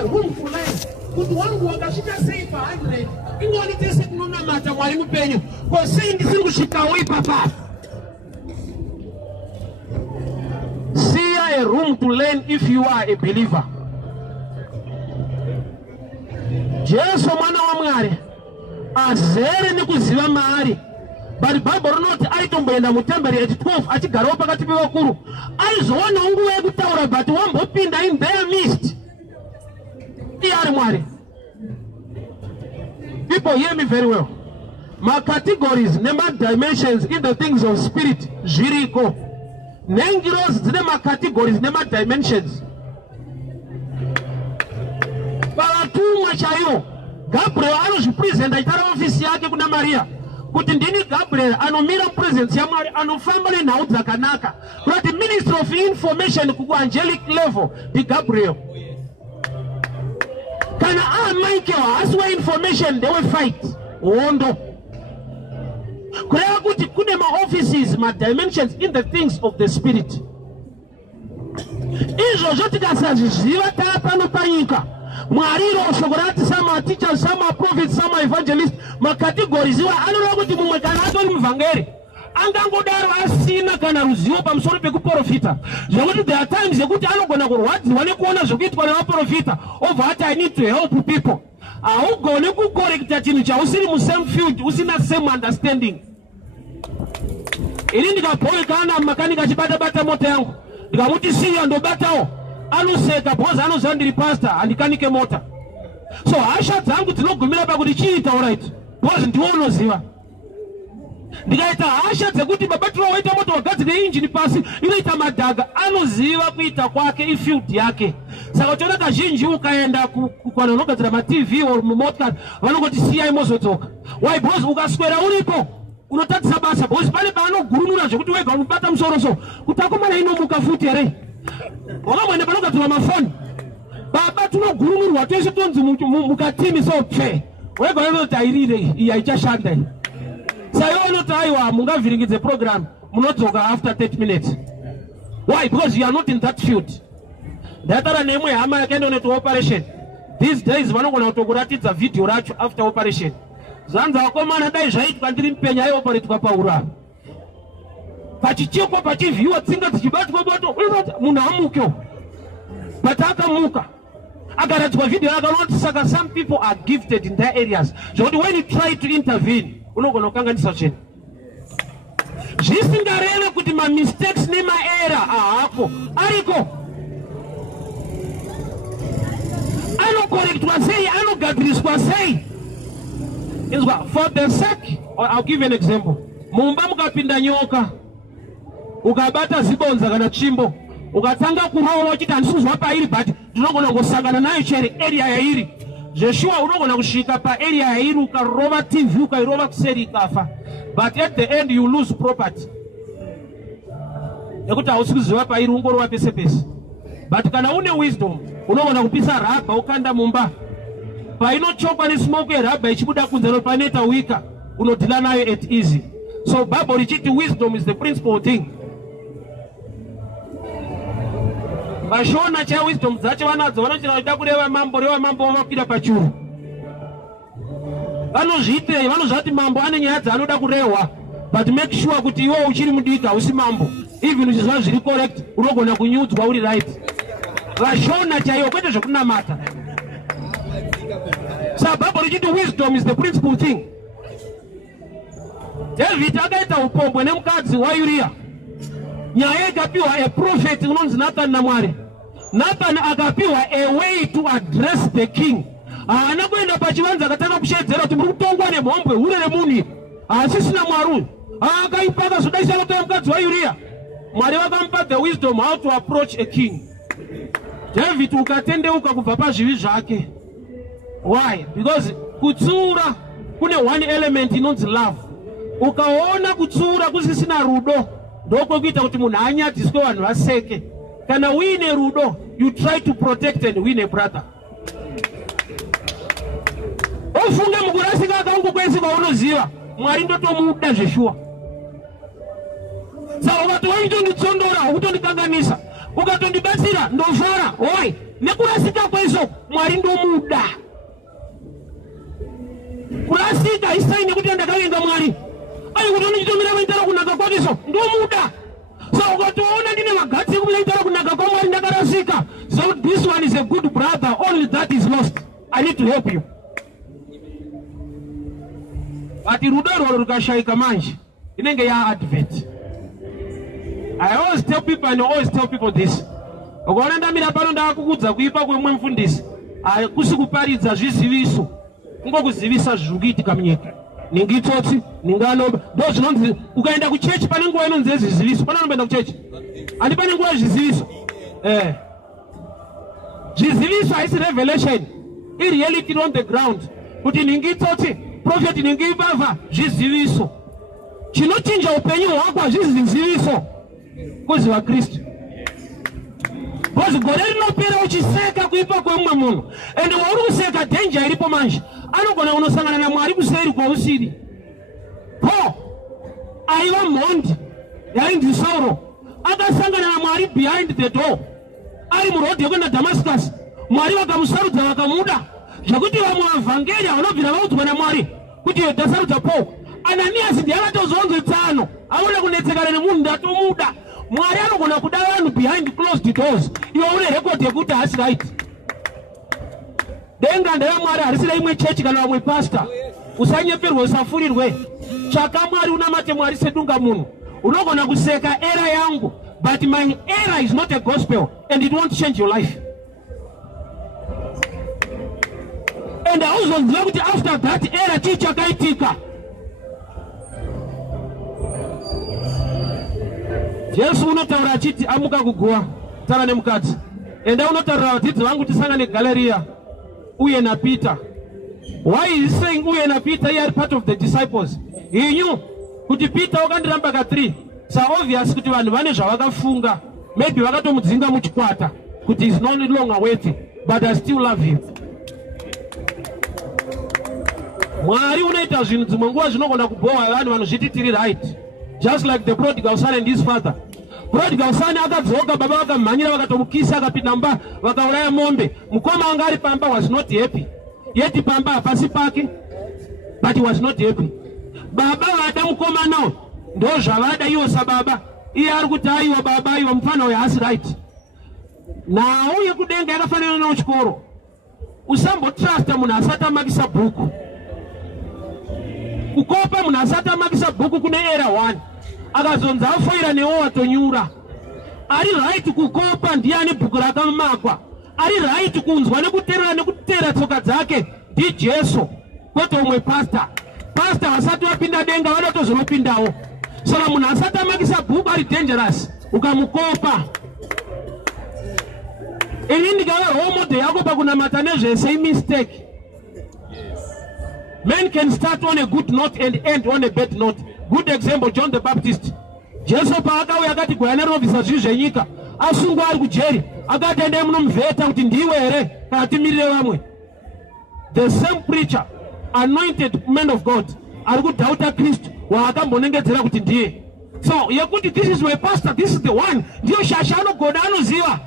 a room to learn. Kuti wangu wakashika sei pa 100. Ingoni tese kunona mata mwalimu penyu. Kwa sei ndisingu shikawi papa. See a room to learn if you are a believer. Jesu mwana wa Mwari azere ni kuziva mahari. But Bible not aitomboenda mutemberi at 12 achigara pakati pevakuru. Aizoona nguva yekutaura but wambopinda in their midst. Iyari Mwari. People hear me very well. My categories, nema dimensions in the things of spirit, zviriko. Nengiros nema categories, nema dimensions. Palatumwa chayo, Gabriel anozvipresenta aitara ofisi yake kuna Maria. Kuti ndini Gabriel anomira presence ya Mwari, anofamba nenhau dzakanaka. Kuti ministry of information kuku angelic level di Gabriel. Kana Michael aswa information they will fight. Wondo. Kureva kuti kune ma offices, ma dimensions in the things of the spirit. Izvo zvotikasazviziva tapano panyika. Mwariro shokorati sama teachers, sama prophets, sama evangelists, ma categories iwa anoda kuti mumwe kana atori muvhangeri angangodaro asina kana ruzivo pamusoro pekuprofita. Zvekuti there are times yekuti anogona kurwadziwa nekuona zvokuitwa nemaprofita over what I need to help people. Haugone kukorekta chinhu chausiri musame field, usina same understanding. Ini ndikabhoekana makanika achibata mota yangu ndikamuti siya ndobatawo anoseka because anoziva ndiri pastor handikanike mota. So hasha dzangu dzinogumira pakuti chiita alright because ndiwo unoziva. Ndikaita hasha dzekuti babatiro waita mota wagadzike injini pasi inoita madhaga, anoziva kuita kwake ifield yake. Saka uchiona kazhinji ukaenda kukwana unogadzira ma-TV or mumotokari vanongoti siyai mozodzoka. Why? Because ukaswera uripo unotatisa basa because pane paanogurunura zvekuti wega unobata musoro so kuti akomana inomuka futi here. Wakamwenda panogadzirwa mafoni baba tinogurunurwa tese tonzi mukatimi so pfe wega unoti airire iyi haichashanda. Saka unoti aiwa mungavhiringidze program munodzoka after 30 minutes. Why? Because you are not in that field. Ndatara nemwe hama yakaenda unoita operation. These days vanogona kutokuratidza video racho after operation. Zanza wakomana dai zvaitwa ndiri mpenya aioperetwa paura. Pachichekwa pachivhiwa tsinga dzichibatwa boto munhu amuke. But akamuka akaradzwa video akanoti saka some people are gifted in their areas. Zvekuti when you try to intervene unogona kukanganisa chinhu. Zvisingareve kuti ma-mistakes nema-era ahako ariko. Anokorektwa sei, anogadziriswa sei. For the sake, I'll give you an example. Mumba mukapinda nyoka, ukabata zibonza kana chimbo, ukatanga kurowa uchiti handisuzwa pairi but ndinogona kungosangana nayo cheri area yairi. Joshua unogona kusvika pa-area yairi ukarova TV ukairova kuseri ikafa. But at the end you lose property. Nekuti hausi kuziva pairi ungorova pese pese. But kana une wisdom, unogona kupisa ragha ukanda mumba. Painochokwa nesmoke yerabha ichibuda kunze panoita wika unodhila nayo at easy. So Bible richiti wisdom is the principal thing. Vashona cha wisdom dzacho vanadzo vanochira kuda kureva mambo vamakwira pachuru. Vanozviitei, vanozvati mambo ane nyaya dzaanoda kurehwa but make sure kuti iwe uchiri mudika usi mambo. Even uchizva zviri correct unogona kunyudzwa uri right. Vashona chaiwo kwete zvekunamata. So Bible richiti wisdom is the principal thing. David akaita upombwe nemukadzi waUria. Nyaya ikapiwa a prophet unonzi Nathan naMwari. Nathan akapiwa a way to address the king. Haana kuenda pachivanza akatanga kushedzera kuti muri kutongwa nemhombwe hure remunhu. Asisina Mwari. Akaipaka zodaisa kutoya mukadzi waUria. Mwari vakamupa the wisdom how to approach a king. David ukatendeuka kubva pazvivi zvake. Why? Because kutsura kune one element inonzi love. Ukaona kutsura kusisina rudo ndokwekuita kuti munhu anyadziswe vanhu vaseke. Kana uine rudo you try to protect and win a brother. Ofunge mukurasika akangu kwese kwaunoziva Mwari ndotomuda zveshuwa. Saka ukati waitonditsondora ukutondikanganisa ukatondibatsira ndofara. Why? Nekurasika kweso Mwari ndomuda. Kurasika isaini kuti ndakavenga Mwari. Ayi kuti unichitomira kuitara kunaka kwakiso ndomuda. So ukatoona ndine magatsi kuitara kunaka kwa Mwari ndakarasika. So this one is a good brother, only that is lost. I need to help you. But rudo rwaro rukashaika manje inenge ya advert. I always tell people and I always tell people this. Ukaona ndamira pano ndakukudza kuipa kwemwe mfundisi akusi kuparidza zviziviso kungokuzivisa zvikuitika munyika ningitsotsi ninganomba ndo zvinonzi ukaenda kuchechi pane nguva inonzi zviziviso pane anomboenda kuchechi handi pane nguva zviziviso zviziviso haisi revelation ireality on the ground kuti ningitsotsi prophet ningiibava zviziviso chinochinja upenyu hwako hazvisi zviziviso kuziva Kristu. Because gore rinopera uchiseka kuipa kwemwe munhu and wauri kuseka danger iripo manje anogona unosangana naMwari kuseri kwausiri. Paul aiva mhondi yainzi Sauro akasangana naMwari behind the door ari murodhi yekuenda Damascus. Mwari vakamusarudza vakamuda zvakuti vamwe vavhangeri vanobvira vaudzwa naMwari kuti tasarudza Paul. Ananiasi ndiye akatozonzwe tsano aone kunetsekana nemunhu ndatomuda. Mwari anogona kuda vanhu behind closed doors. Iwe une record yekuti hasi right. Denga ndeyaMwari harisira imwe chechi kana vamwe pastor. Usanyeperwe usafurirwe. Tsvaka Mwari unamate Mwari sedunga munhu. Unogona kuseka era yangu, but my era is not a gospel and it won't change your life. And I also love it after that era teacher kaitika. Jesu unotaura achiti amuka kuguwa tara nemukadzi. Enda unotaura vadzidzi vangu tisangane Galirea uye naPeter. Why is he saying uye naPeter? He are part of the disciples. He knew kuti Peter wakandiramba ka3. So obvious kuti vanhu vane zvavakafunga. Maybe vakatomudzinga muchikwata kuti is no longer worthy, but I still love him. Mwari unoita zvinhu dzimwe nguva zvinogona kubowa vanhu vanozviti right. Just like the prodigal son and his father. Prodigal son akadzoka baba vakamhanyira vakatomukisa akapinda mba vakauraya mombe. Mukoma anga ari pamba was not happy. Yeti pamba hapasi pake, but he was not happy. Baba vada mukoma nawo ndo zvavada iwo sababa. Iye ari kuti aiwa baba aiwa mufana uyu hasi right. Nawo yekudenga yakafanana nawo chikoro. Usambotrasta munhu asati amakisa bhuku. Kukopa munhu asati amakisa bhuku kune era 1 akazonzi afoira newo watonyura. Ari right kukopa ndiani bhuku rakamakwa. Ari right kunzwa nekutera tsoka dzake ndi Jesu kwete umwe pastor. Pastor asati wapinda denga vanotozonopindawo. Saka munhu asati amakisa bhuku ari dangerous ukamukopa. Ini ndikava role model yako pakunamata nezvese mistake. Men can start on a good note and end on a bad note. Good example, John the Baptist. Jesu paakauya akati gwayana rinovhisa zvinhu zvenyika asungwa ari kujeri akati endai munomuvheta kuti ndiwe here kana timirire vamwe. The same preacher, anointed man of God, ari kudhauta Kristu waakambonengedzera kuti ndiye. So yekuti this is my pastor, this is the one, ndiyo shasha anogona anoziva.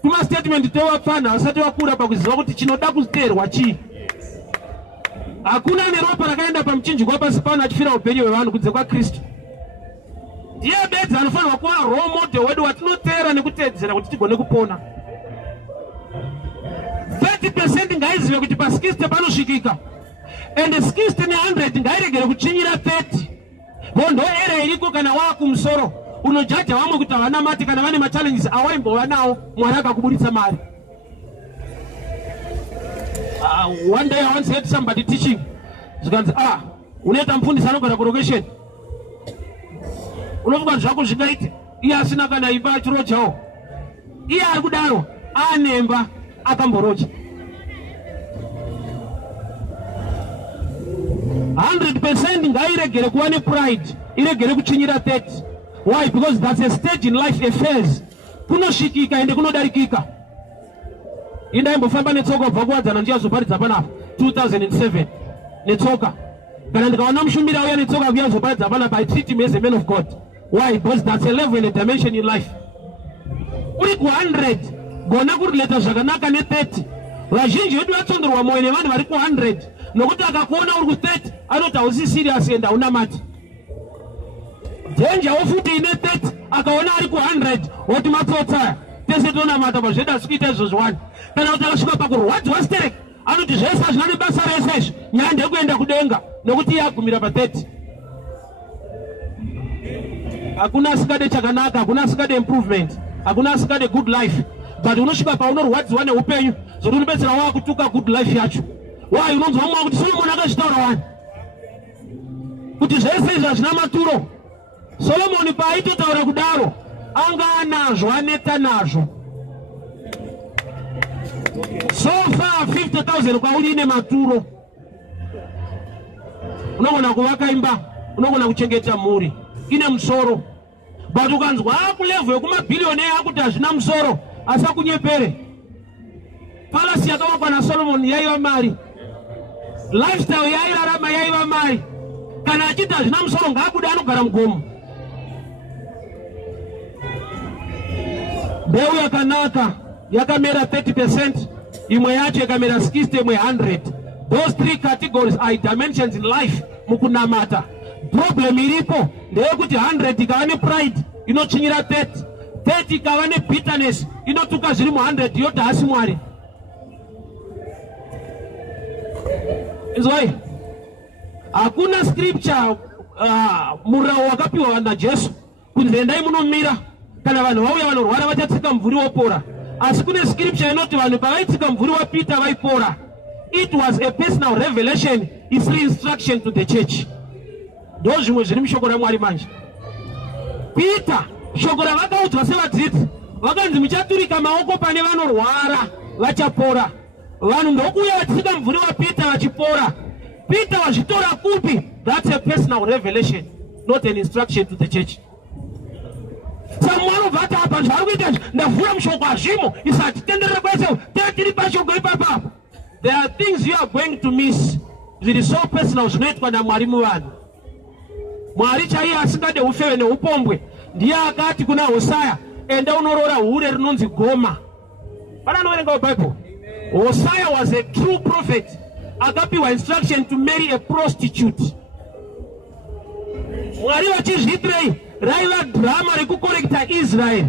Kuma statement tewapfana asati wakura pakuziva kuti chinoda kuteerwa chii. Hakuna neropa rakaenda pamuchinjikwa pasi pano achifira upenyu hwevanhu kunze kwaKristu. Ndiye bedza anofanirwa kuva role model wedu watinoteera nekutedzera kuti tigone kupona. 30% ngaizive kuti pa60 panosvikika. And 60 ne100 ngairegere kuchinyira 30. Bondo era iriko kana wakumusoro unojaja vamwe kuti havana mati kana vane machallenges awaimbova nawo Mwari akakuburitsa mari. One day I once heard somebody teaching. Zikanzi unoita mufundisi anogara kulocation. Unofunga zvako zvingaite. Iye asina kana imba achirojawo. Iye ari kudaro anemba akamboroja. 100% ngairegere kuva nepride. Iregere kuchinyira 30. Why? Because that's a stage in life, a phase. Kunosvikika ende kunodarikika. Indaimbofamba netsoka kubva kuwadzana ndichazoparidza panapa 2007 netsoka. Kana ndikaona mushumiri auya netsoka kuyazoparidza panapa, I treat him as a man of God. Why? Because that's a level and a dimension in life. Uri ku 100 gona kurelata zvakanaka ne 30 vazhinji vedu vatsondorwa mwoyo nevanhu vari ku100 nokuti akakuona uri ku30 anoti hausi serious enda unamati. Danger wofuti ine 30 akaona ari ku100 woti matsotsa tese tonamata pazvedu asikuita izvozvo. Kana kuti akasvika pakurwadziwa stereki anoti zvese hazvina nebasa rese izvi, nyaya ndekuenda kudenga nokuti iye agumira pa30. Hakuna asikade chakanaka, hakuna asikade improvement, hakuna asikade good life. But unosvika paunorwadziwa neupenyu zvokuti unopedzera wakutuka good life yacho. Why unonzwa mumwe kuti Solomon akazvitaura wani kuti zvese izvi hazvina maturo. Solomon paaitotaura kudaro anga anazvo, aneta nazvo. So far 50,000 kwauri ine maturo. Unogona kuvaka imba, unogona kuchengeta mhuri ine musoro. But ukanzwa kulevel yekumabhiliyoni akuti hazvina musoro, asakunyepere. Palace yakavakwa naSolomon yaiva mari, lifestyle yairarama yaiva mari. Kana achiti hazvina musoro ngaabude anogara mugomo. Mbeu yakanaka yakamera 30%, imwe yacho yakamera 60, imwe 100. Those three categories are dimensions in life mukunamata. Problem iripo ndeyekuti 100 ikava nepride inochinyira 30, 30 ikava nebitterness inotuka zviri mu100 yoti hasi Mwari. Izwai, hakuna scripture murau wakapiwa naJesu kuti endai munomira kana vanhu vauya vanorwara vachatsika mvuri wopora. Asi kune scripture inoti vanhu pavaitsika mvuri wapita vaipora. It was a personal revelation, it's instruction to the church. Ndo zvimwe zviri mushoko raMwari manje. Peter shoko ravakaudzwa sevadzidzi vakanzi muchaturika maoko pane vanorwara vachapora. Vanhu ndokuuya vachisika mvuri wapita vachipora. Peter wazvitora kupi? That's a personal revelation, not an instruction to the church. Samwe anobva ati apa zvari kuita ndavhura mushoko hazvimo isati tenderere kwese tiri pashoko ipapapo. There are things you are going to miss zviri so personal zvinoitwa naMwari muvanhu. Mwari chaiye asingade ufewe neupombwe ndiye akati kuna Hosea, enda unorora hure rinonzi goma. Vananoverenga Bible. Hosea was a true prophet, akapiwa instruction to marry a prostitute. Mwari vachizviitirei raiva drama rekukorekta Israel.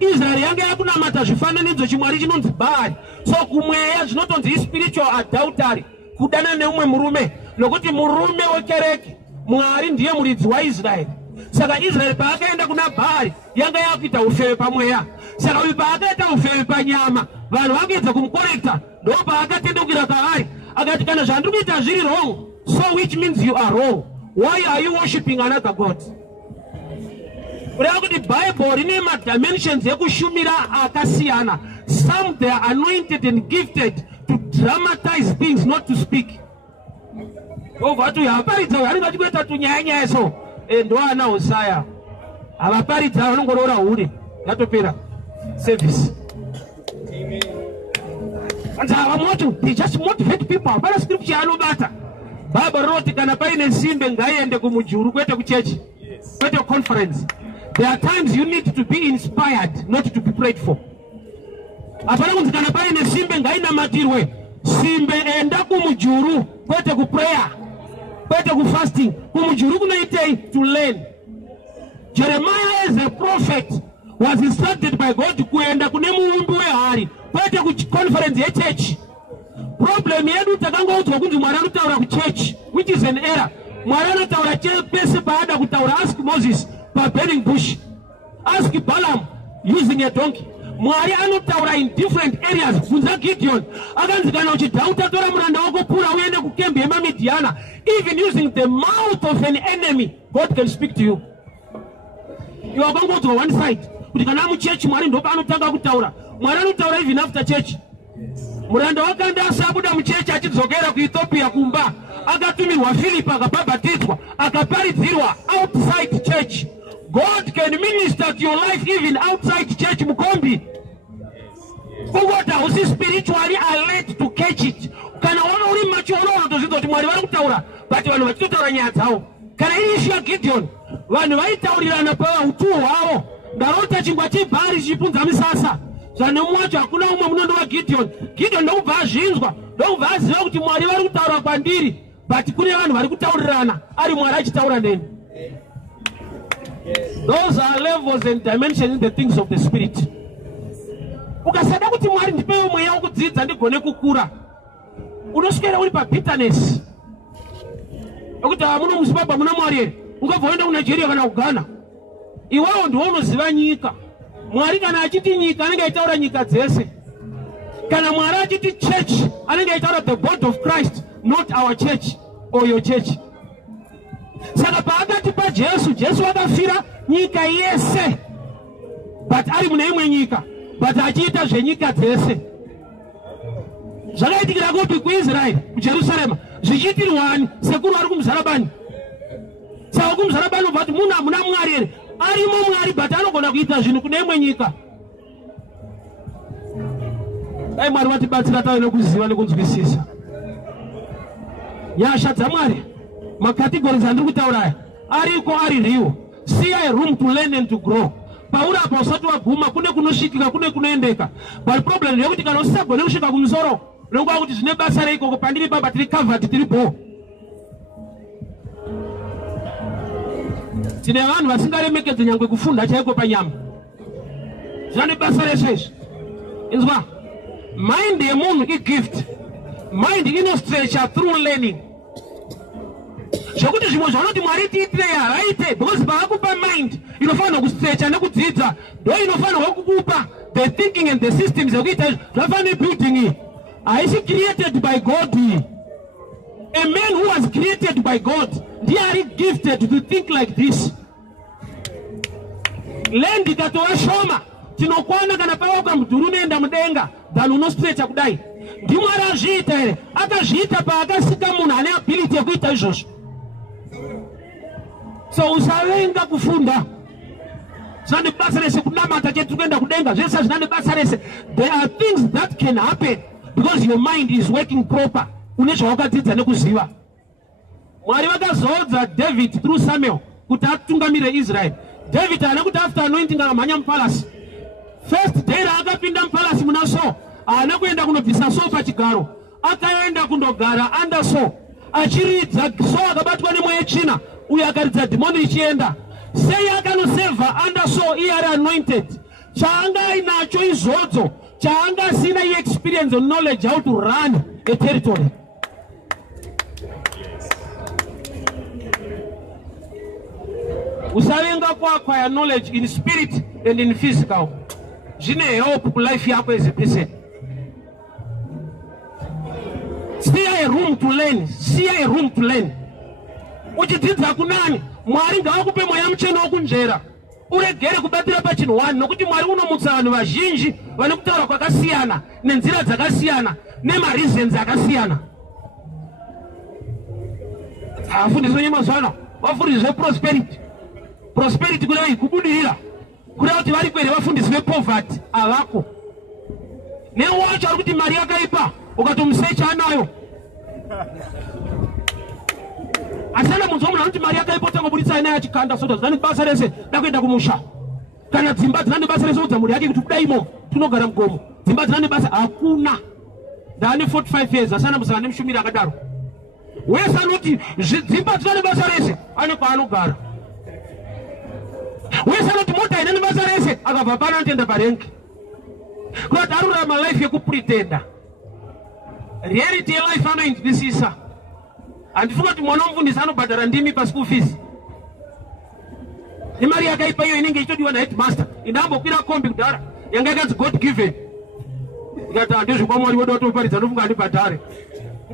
Israel yanga yakunamata zvifananidzo chimwari chinonzi Baal. So kumweya zvinotonzi spiritual adultery, kudana neumwe murume, nokuti murume wekereke Mwari ndiye muridzi waIsrael. Saka Israel paakaenda kuna Baal yanga yakuita ufewe pamweya. Saka uyu paakaita ufewe panyama vanhu vakaedza kumukorekta, ndo paakatendukira kwaari akati kana zvandiri kuita zviri wrong, so which means you are wrong. Why are you worshiping another god? Kureva kuti Bible rine madimensions ekushumira akasiyana. Some they are anointed and gifted to dramatize things, not to speak. Ovatu yaparidza yaringa achikuita tunyanya so ndo ana Hosea avaparidza vanongorora hure yatopera service. They just motivate people. Hapana scripture anobata. Baba roti kana paine simbe ngaiende kumujuru kwete kuchechi, kwete conference. There are times you need to be inspired, not to be prayed for. Hapana kunzi kana paine simbe ngainamatirwe. Simbe enda kumujuru kwete kuprayer, kwete kufasting. Kumujuru kunaitei to learn. Jeremiah as a prophet was instructed by God kuenda kune muumbi wehari kwete kuconference yechurch. Problem yedu takangoudzwa kunzi Mwari anotaura kuchurch, which is an error. Mwari anotaura pese paada kutaura. Ask Moses paburning bush, ask Balaam using a donkey. Mwari anotaura in different areas. Kunza Gideon akanzi kana uchidhauta tora muranda wako pura uende kukembe yemaMidiana. Even using the mouth of an enemy, God can speak to you. You are going to one side. Kuti kana muchurch Mwari ndo paanotanga kutaura. Mwari anotaura even after church. Muranda wakanda asabuda muchechi achidzokera kuEthiopia kumba akatumirwa Philip akabhabhatidzwa akaparidzirwa outside church. God can minister to your life even outside church mukombi. Kungota usi spiritually alert to catch it. Kana wana uri machiolo tozidzo kuti Mwari vari kutaura but vanhu vachitotaura nyaya dzavo. Kana iri ya Gideon vanhu vaitaurirana pautuo hwavo ndarota chingwa chibhari chichipunza misasa kana mwacho hakuna umwe munondo waGideon. Gideon ndokubva azvinzwa, ndokubva aziva kuti Mwari vari kutaura kwandiri, but kune vanhu vari kutaurirana ari Mwari achitaura neni. Those are levels and dimensions in the things of the spirit. Ukasada kuti Mwari ndipewo mweya wokudzidza ndigone kukura, unoswera uri pabitterness okuti muno muZimbabwe muna Mwari here, ungabva waenda kuNigeria kana kuGhana. Iwewo ndiwo unoziva nyika. Mwari kana achiti nyika anenge aitaura nyika dzese. Kana Mwari achiti church anenge aitaura the body of Christ, not our church or your church. Saka paakati pa Jesu akafira nyika yese, but ari mune imwe nyika, but achiita zvenyika dzese. Zvakaitikira kuti kuIsraeri kuJerusarema zvichiitirwani sekuru ari kumuzarabani. Saka kumuzarabani ubva kuti munhu hamuna Mwari here, arimo Mwari but anogona kuita zvinhu kune imwe nyika. Dai Mwari vatibatsira tave nokuziva nekunzwisisa nyasha dzaMwari. Makategories andiri kutaura ariko ari riwo. Siyai room to learn and to grow. Pauri apa usati waguma kune kunosvikika kune kunoendeka. But problem ndeyekuti kana usisagone kusvika kumusoro unongoa kuti zvine basa reikoko pandiri baba tiri covered tiripo. Tine vanhu vasingaremekedze nyangwe kufunda chaiko panyama. Zvane basa reshe izvi. Inzwa, mind yemunhu igift. Mind inostretcha through learning. Zvokuti zvimwe zvanoti Mwari tiitire haraite, because paakupa mind inofanira kustretcha nekudzidza, ndo inofanira kukupa the thinking and the systems ekuita izvo. Zvafanira building haisi created by God. A man who was created by God ndiye ari gifted to think like this. Land ikatova shoma tinokwana kana pavauka mudhuri unoenda mudenga than unostretcha kudai. NdiMwari azviita here, akazviita paakasika munhu ane ability yekuita izvozvo. So usavenga kufunda. Zvine basa rese kunamata chete kuenda kudenga, zvese zvine basa rese. There are things that can happen because your mind is working proper. Une zvawakadzidza nekuziva. Mwari vakazodza David through Samuel kuti atungamire Israel. David haana kuti after anointing akamhanya mupalasi. First day raakapinda mupalasi muna Saul, haana kuenda kunobvisa Saul pachigaro, akaenda kundogara under Saul. Achiridza Saul akabatwa nemweya china, uye akaridza dhimoni ichienda. Sei akanoseva under Saul iye ari anointed. Chaanga ainacho izvodzo, chaanga asina experience and knowledge how to run a territory. Usavenga kuacquire knowledge in spirit and in physical. Zvine help life yako as a person. See a room to learn. See a room to learn. Uchidzidza kunani, Mwari ngaakupe mweya muchena wokunzvera. Uregere kubatira pachinhu wani, nokuti Mwari unomutsa vanhu vazhinji vane kutaura kwakasiyana, nenzira dzakasiyana, nemareasons akasiyana. Afundiswe nyamazuva ano, vafundiswe prosperity. Prosperity kudai kubudirira. Kuda kuti vari kwere vafundiswe poverty avako. Newacho ari kuti mari yakaipa, ukatomusecha anayo. Asana munhu munhu anoti mari yakaipa utangobudisa ina yachikanda soda zvine basa rese dakuenda kumusha. Kana dzimba dzine basa rese udza muri yake kuti kudaimo tunogara mugomo. Dzimba dzine basa hakuna. Ndane 45 years asana musana nemushumiri akadaro. Wese anoti dzimba dzine basa rese ane kwaanogara. Wese anoti mota ine basa rese akabva pana anoenda parengi. Kuti arurama life yekupretenda. Reality life anoinzwisisa. Handifunga kuti mwana womufundisi anobhadhara ndimi paschool fees. Imari yakaipa iyo inenge ichitodiwa naheadmaster. Indambokwira kombi kudhara yanga yakanzi God given. Ndikati handizvikwamwari wedu watoparidza ndofunga handibhadhare.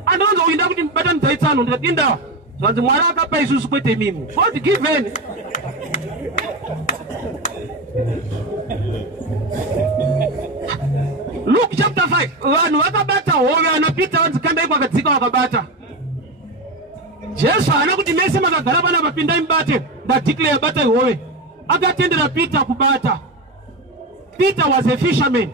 Andonzo uinda kuti mubatanidza itsano ndikati indawa. Zvanzi Mwari akapa isusu kwete mimi. God given. Luke chapter 5. Vanhu vakabata hove anapita vanzi kandai kwakadzika vakabata. Jesu haana kuti mese makagara pana papindai mubate, ndadeclare batai hove. Akatendera Peter kubata. Peter was a fisherman.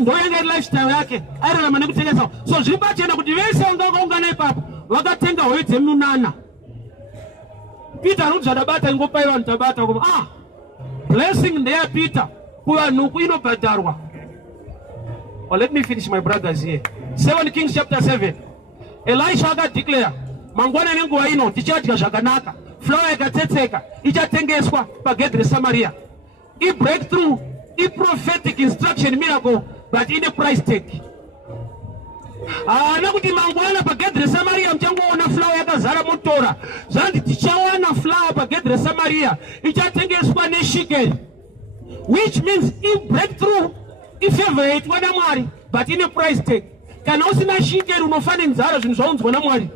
Ndo yanga lifestyle yake. Airarama nekutengesa. So zviri pachena kuti vese vakaungana ipapo vakatenga hove dzemunana. Peter anoti zvadabata ingopai vanhu tabata. Blessing ndeye Peter kuvanhu inobhadharwa. Or let me finish, my brothers, here. 2 Kings chapter 7. Elisha declare, mangwana nenguwa ino tichadya zvakanaka, flour ikatsetseka ichatengeswa pagedhi Samaria. A breakthrough, a prophetic instruction miracle, but in a price tag. Nakuti mangwana pagedhi Samaria mchangoona flour yakazara mutora. Zandi tichawana flour pagedhi Samaria ichatengeswa neshikel. Which means a breakthrough, a favorite wanamwari, but in a price tag. Kana usina shikel unofana nzara zvinhu zvaunzwa namwari.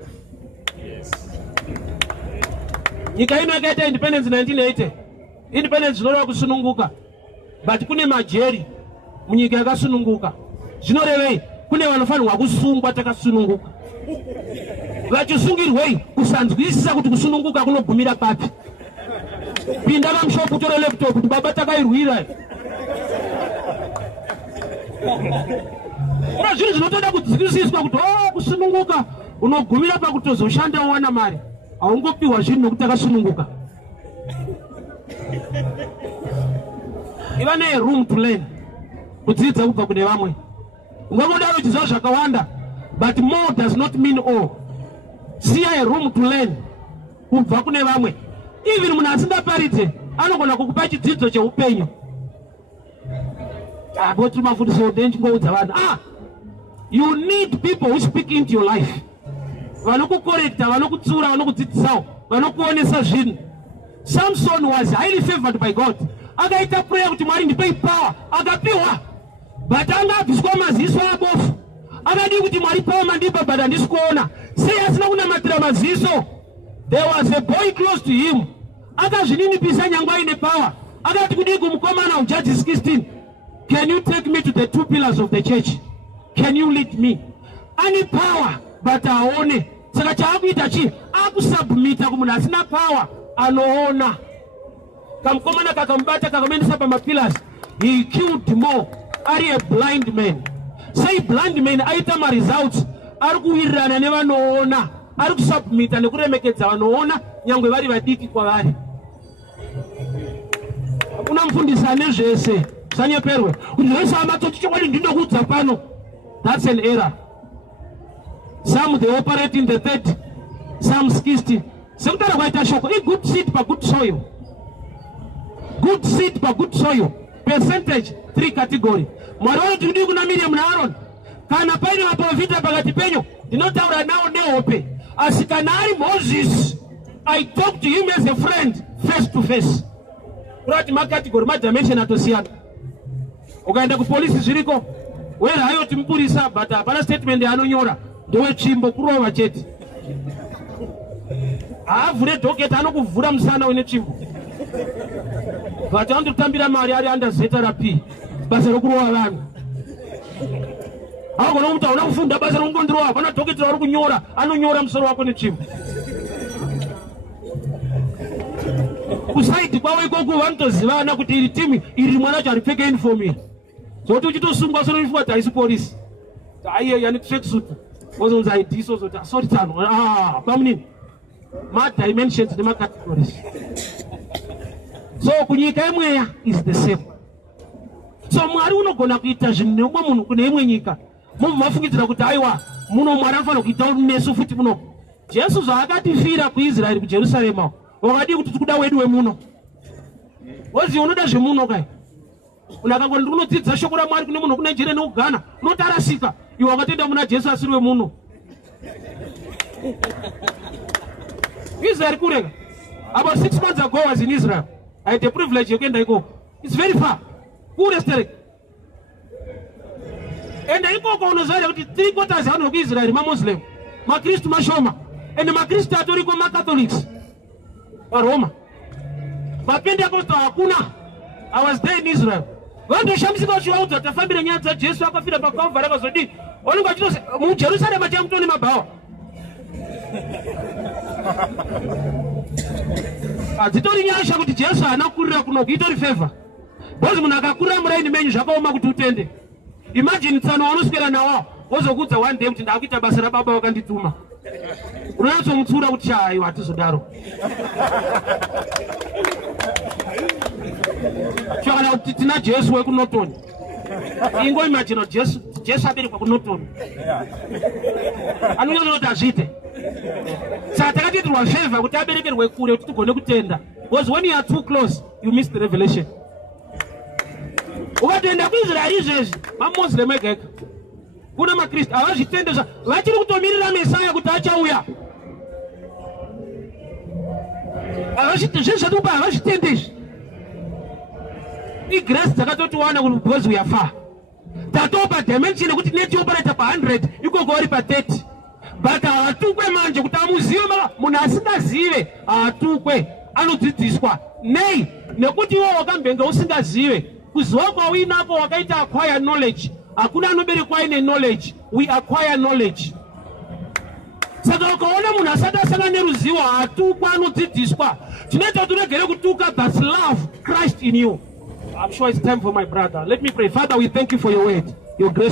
Nyika ino yakaita independence 1980. Independence zvinoreva kusununguka. But kune majeri munyika yakasununguka. Zvinorevei kune vanofanirwa kusungwa takasununguka. Vachisungirwei kusanzwisisa kuti kusununguka kunogumira papi. Pinda pamushopu utore laptop kuti baba takairwira. Kuna zvinhu zvinotoda kudzidziswa kuti kusununguka unogumira pakutozoshanda uwana mari. Haungopiwa zvinhu nokuti takasununguka. Iva ne room to learn. Kudzidza kubva kune vamwe. Ungangodaro uchiziva zvakawanda, but more does not mean all. Siya a room to learn kubva kune vamwe. Even munhu asingaparidze anogona kukupa chidzidzo cheupenyu. Boti mafundisiro ndengoudza vanhu. You need people who speak into your life. Vanokukorekta, vanokutsura, vanokudzidzisawo, vanokuonesa zvinhu. Samson was highly favored by God. Akaita prayer kuti Mwari ndipei power, akapiwa. But anga abviswa maziso abofu. Akadi kuti Mwari power mandipa but handisi kuona. Sei asina kunamatira maziso. There was a boy close to him. Akazvininipisa nyangwe aine power. Akati kudii kumukomana uJudges 16. Can you take me to the two pillars of the church? Can you lead me? Ane power but aone. Saka chaakuita chi akusubmita kumunhu asina power anoona. Kamukomana kakamubata kakamendesa pamapillars. He killed more. Ari a blind man. Say blind man aita ma results. Ari kuwirirana nevanoona. Ari kusubmita nekuremekedza vanoona nyangwe vari vadiki kwavari. Hakuna mufundisa nezvese. Sanyeperwe. Kuti zvese amatoti chokwadi ndinokudza pano. That's an error. Some they operate in the 30, some 60. Sekutara kwaita shoko. A good seed per good soil. Good seed per good soil. Percentage 3 category. Mwari wanoti kudii kuna Miriam na Aaron. Kana paine vaprofita pakati penyu ndinotaura nawo nehope. Asi kana ari Moses, I talk to him as a friend face to face. Kurati makategori madimension atosiyana. Ukaenda kupolisi zviriko. Wera hayo timpurisa but hapana statement yaanonyora. Ndewe chimbo kurova chete. Haavhure dhoketi anokuvhura musana une chimbo. But andotambira mari ari under zeta rapi. Basa rokurova vanhu. Hakuna mtu aona kufunda basa rokundirova. Hapana dhoketi vari kunyora. Anonyora musoro wako nechimbo. Kusaidi kwawo ikoko vanotozivana kuti iri timu iri mwana wacho aripfeke uniform iri. Zoti uchitosungwa soro ifuwa kuti haisi polisi. Aiye yani tracksuit. Wozonzi ID sozoti sorry tano. Pamunini. Ma dimensions nema categories. So kunyika imweya is the same. So Mwari unogona kuita zvinhu neumwe munhu kune imwe nyika. Munhu mafungidzira kuti aiwa muno Mwari anofanira kuita nesu futi muno. Jesu zvaakatifira kuIsraeri kuJerusarema. Wakadi kuti tikuda wedu wemuno. Wozi unoda zvemuno kai. Unakangoti ndinodzidza shoko raMwari kune munhu kuNigeria neUganda. Unotarasika. Iwe wakatenda muna Jesu asiri wemuno. Israel kurega. About 6 months ago I was in Israel. I had the privilege of going go. It's very far. Kure sterek. And I go unozari kuti 3/4 hano kuIsrael ma Muslim. Ma Kristu mashoma. And ma Kristu atoriko ma Catholics. Roma. But Pentecostal hakuna. I was there in Israel. Vantu shamsika chiwauta tafambira nyaya dza Jesu akafira pa Calvary akazodi. Onunga chitose mu Jerusalem chamutoni mabawa. Adzitori nyasha kuti Jesu anakurira kuno kuitori favor. Bozi munhu akakurira muraini menyu zvakaoma kuti utende. Imagine tsano wanoswera nawo wozokudza one day kuti ndakuita basa rababa wakandituma. Unatsomutsura kuti hayi watizodaro. Chakana kuti tina Jesu wekunotoni. Ingo imagine Jesu Jesu aberekwa kuNorton. Anonyanya kuti azvite. Saka takatiitirwa favor kuti aberekerwe kure kuti tigone kutenda. Because when you are too close, you miss the revelation. Ukatoenda kuIsrael izvezvi, maMuslim ega. Kuna maKristu avazvitendezva, vachiri kutomirira Mesaya kuti achauya. Zvesvatupa avazvitendezvi. Igrace dzakatotiwana because we are far. Tatopa dimension yekuti neti operator pa 100 ikoko uri pa 30. But hatukwe manje kuti amuzive munhu asingazive hatukwe anodzidziswa. Nei, nekuti iwe wakambenga usingazive kuziva kwauinako wakaita acquire knowledge. Hakuna anoberekwa ine knowledge. We acquire knowledge. Saka ukaona munhu asati asangana neruzivo hatukwa anodzidziswa. Tinoita kuti uregere kutuka. That's love Christ in you. I'm sure it's time for my brother. Let me pray. Father, we thank you for your word, your grace.